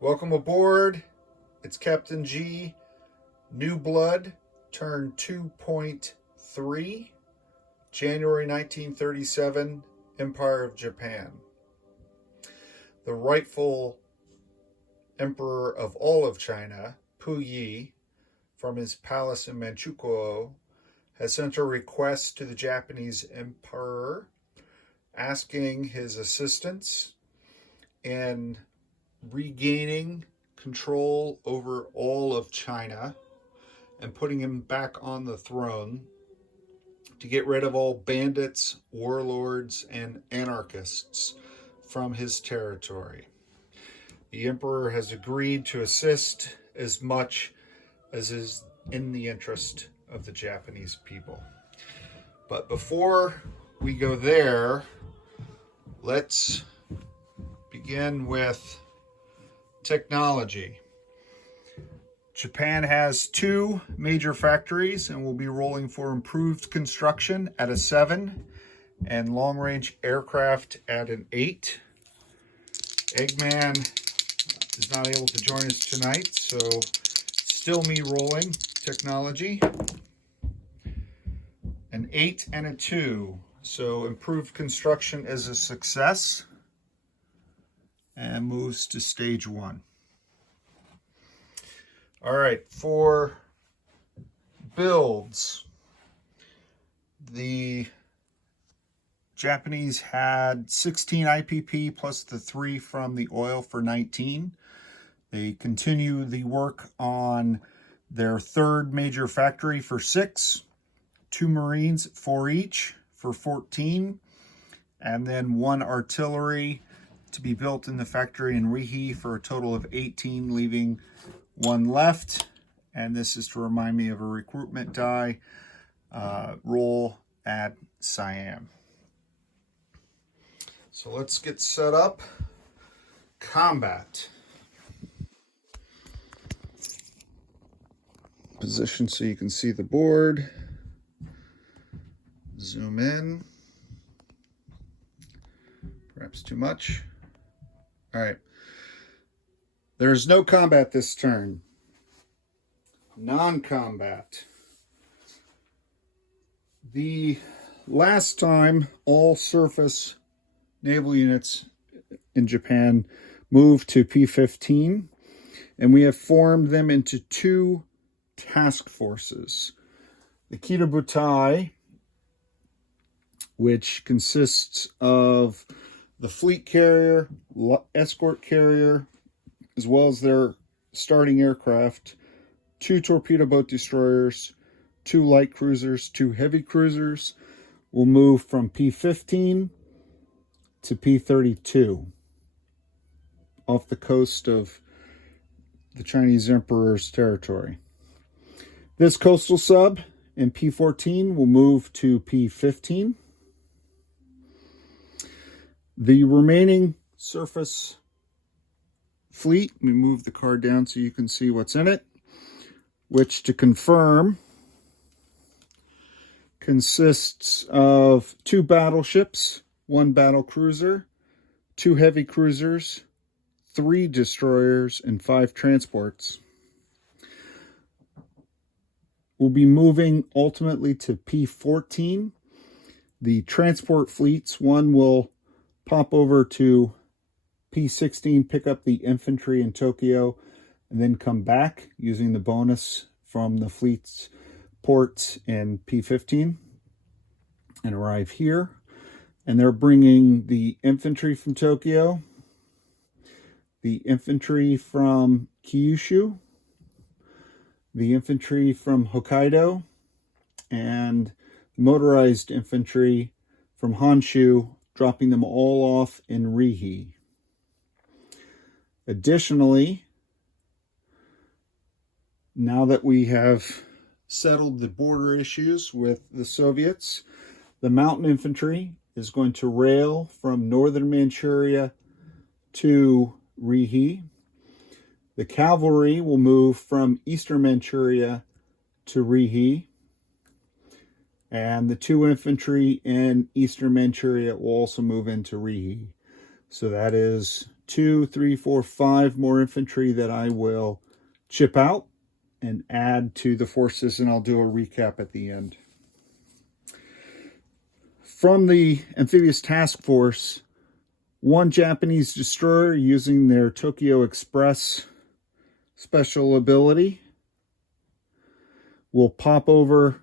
Welcome aboard. It's Captain G, Newblood, turn 2.3, January 1937, Empire of Japan. The rightful emperor of all of China, Puyi, from his palace in Manchukuo, has sent a request to the Japanese emperor asking his assistance in regaining control over all of China and putting him back on the throne to get rid of all bandits, warlords, and anarchists from his territory. The emperor has agreed to assist as much as is in the interest of the Japanese people. But before we go there, let's begin with technology. Japan has 2 major factories and will be rolling for improved construction at a 7 and long-range aircraft at an 8. EGGMAN is not able to join us tonight, so still me rolling technology. An 8 and a 2, so improved construction is a success and moves to stage 1. All right, for builds, the Japanese had 16 IPP plus the 3 from the oil for 19. They continue the work on their 3rd major factory for 6, 2 Marines, 4 each for 14, and then 1 artillery to be built in the factory in Rihi for a total of 18, leaving 1 left. And this is to remind me of a recruitment die roll at Siam. So let's get set up. Combat. Position so you can see the board. Zoom in. Perhaps too much. All right. There's no combat this turn. Non-combat. The last time all surface naval units in Japan moved to P15, and we have formed them into 2 task forces. The Kitabutai, which consists of the fleet carrier, escort carrier, as well as their starting aircraft, 2 torpedo boat destroyers, 2 light cruisers, 2 heavy cruisers, will move from P15 to P32 off the coast of the Chinese Emperor's territory. This coastal sub in P14 will move to P15. The remaining surface fleet, let me move the card down so you can see what's in it, which, to confirm, consists of 2 battleships, 1 battle cruiser, 2 heavy cruisers, 3 destroyers, and 5 transports. We'll be moving ultimately to P14. The transport fleets, 1 will pop over to P16, pick up the infantry in Tokyo, and then come back using the bonus from the fleet's ports in P15 and arrive here. And they're bringing the infantry from Tokyo, the infantry from Kyushu, the infantry from Hokkaido, and motorized infantry from Honshu, dropping them all off in Rihi. Additionally, now that we have settled the border issues with the Soviets, the mountain infantry is going to rail from northern Manchuria to Rihi. The cavalry will move from eastern Manchuria to Rihi. And the 2 infantry in eastern Manchuria will also move into Rihi. So that is 2, 3, 4, 5 more infantry that I will chip out and add to the forces, and I'll do a recap at the end. From the Amphibious Task Force, 1 Japanese destroyer using their Tokyo Express special ability will pop over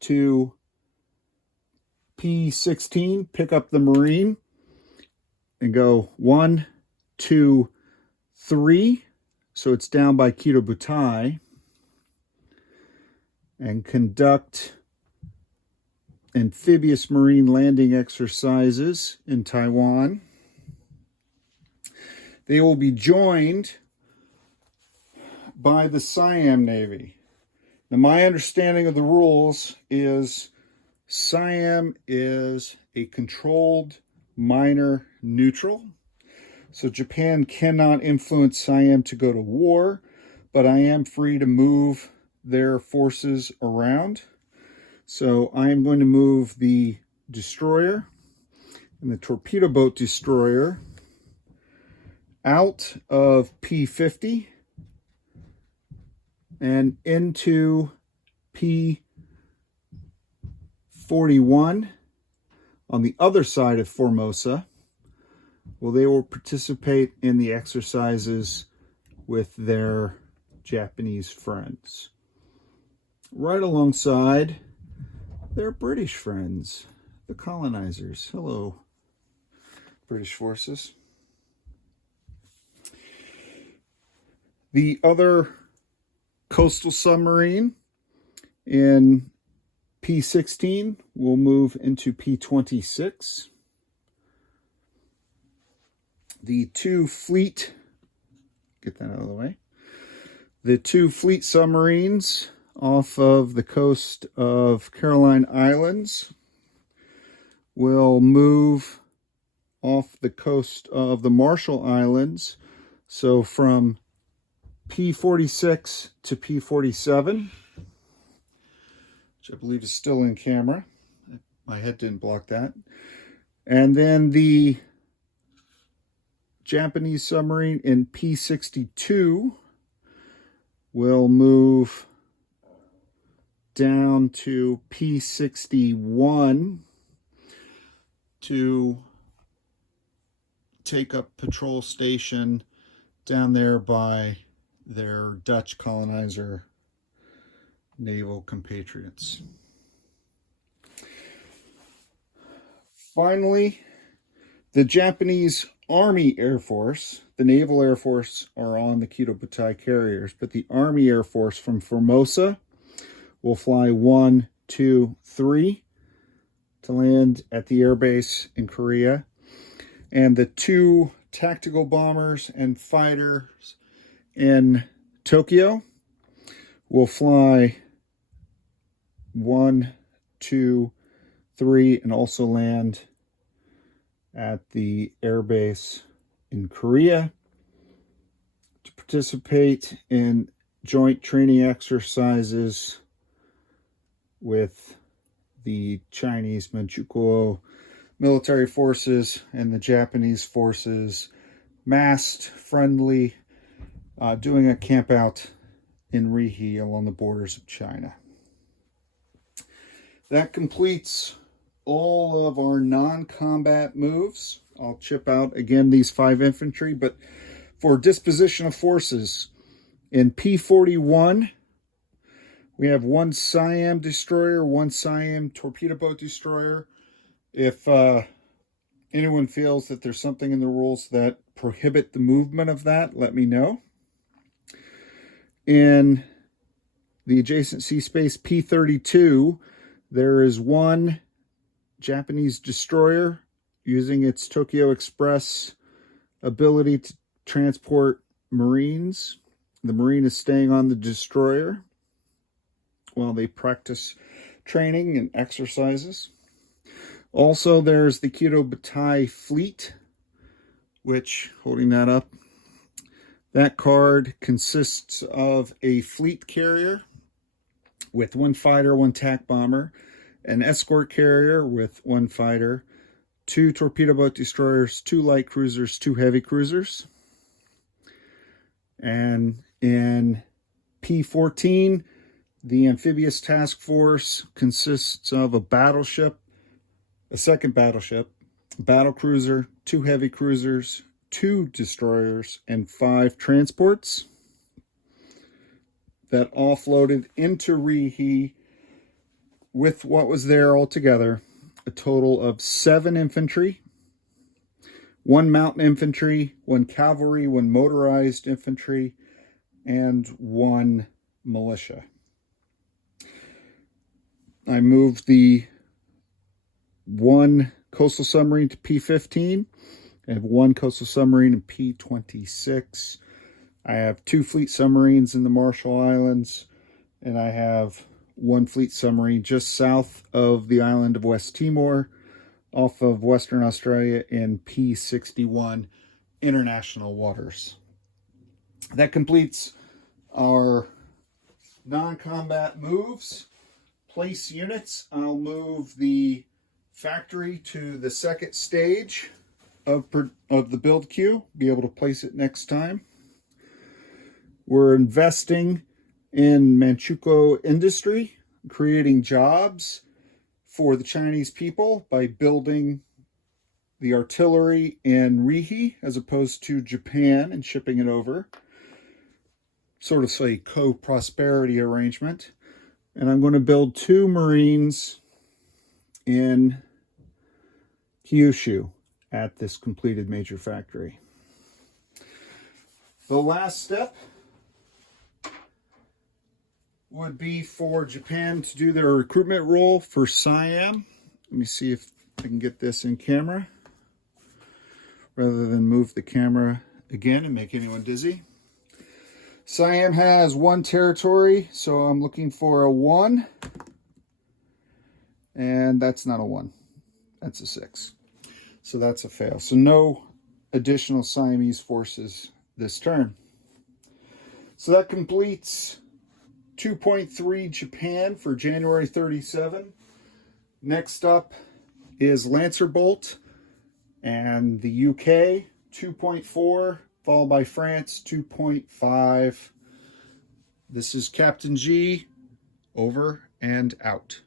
to P16, pick up the Marine, and go 1, 2, 3. So it's down by Kitabutai, and conduct amphibious marine landing exercises in Taiwan. They will be joined by the Siam Navy. Now, my understanding of the rules is Siam is a controlled minor neutral. So Japan cannot influence Siam to go to war, but I am free to move their forces around. So I am going to move the destroyer and the torpedo boat destroyer out of P50 and into P41 on the other side of Formosa. Well, they will participate in the exercises with their Japanese friends, right alongside their British friends, the colonizers. Hello, British forces. The other coastal submarine in P16 will move into P26. The 2 fleet, get that out of the way. The 2 fleet submarines off of the coast of Caroline Islands will move off the coast of the Marshall Islands. So from P46 to P47, which I believe is still in camera. My head didn't block that. And then the Japanese submarine in P62 will move down to P61 to take up patrol station down there by their Dutch colonizer naval compatriots. Finally, the Japanese Army Air Force, the Naval Air Force are on the Kitabutai carriers, but the Army Air Force from Formosa will fly 1, 2, 3 to land at the airbase in Korea. And the 2 tactical bombers and fighters in Tokyo will fly 1, 2, 3 and also land at the airbase in Korea to participate in joint training exercises with the Chinese Manchukuo military forces and the Japanese forces, masked, friendly, doing a camp out in Rihe along the borders of China. That completes all of our non-combat moves. I'll chip out again these 5 infantry, but for disposition of forces, in P41, we have 1 Siam destroyer, 1 Siam torpedo boat destroyer. If anyone feels that there's something in the rules that prohibit the movement of that, let me know. In the adjacent sea space P32, there is 1 Japanese destroyer using its Tokyo Express ability to transport Marines. The Marine is staying on the destroyer while they practice training and exercises. Also, there's the Kitabutai Fleet, which, holding that up, that card consists of a fleet carrier with 1 fighter, 1 tac bomber, an escort carrier with 1 fighter, 2 torpedo boat destroyers, 2 light cruisers, 2 heavy cruisers. And in P14, the amphibious task force consists of a battleship, a second battleship, a battle cruiser, 2 heavy cruisers, 2 destroyers, and 5 transports that offloaded into Rihe with what was there altogether, a total of 7 infantry, 1 mountain infantry, 1 cavalry, 1 motorized infantry, and 1 militia. I moved the 1 coastal submarine to P15. I have 1 coastal submarine in P26. I have 2 fleet submarines in the Marshall Islands, and I have 1 fleet submarine just south of the island of West Timor, off of Western Australia in P61 international waters. That completes our non-combat moves. Place units. I'll move the factory to the 2nd stage of the build queue. Be able to place it next time. We're investing in Manchukuo industry, creating jobs for the Chinese people by building the artillery in Rihe as opposed to Japan and shipping it over. Sort of a co-prosperity arrangement. And I'm going to build 2 Marines in Kyushu at this completed major factory. The last step would be for Japan to do their recruitment role for Siam. Let me see if I can get this in camera rather than move the camera again and make anyone dizzy. Siam has 1 territory, so I'm looking for a 1. And that's not a 1. That's a 6. So that's a fail. So no additional Siamese forces this turn. So that completes 2.3 Japan for January 37. Next up is Lancer Bolt and the UK, 2.4, followed by France, 2.5. This is Captain G, over and out.